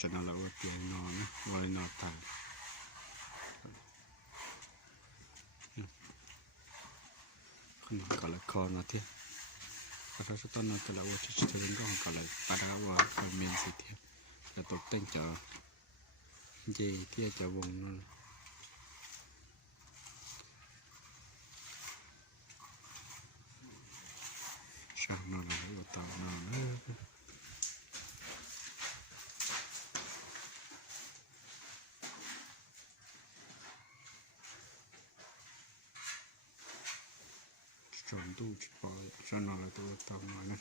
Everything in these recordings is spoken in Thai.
จะนอนแล้วเตียงนอนนะวันนอนตายคนก็เลยคอนอนเที่ยถ้าจะต้องนอนแต่ละวันที่จะเล่นก็ก็เลยปะดาว่าเมียนสิเที่ยจะตกแต่งจะเจที่จะวงนั่นช่างนอนแล้วต่อนอนจอมตู้ชิบอยช่างนอนแล้วตัวต่อนอนนะ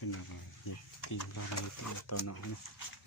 เป็นอะไรตีนอะไรตัวนอน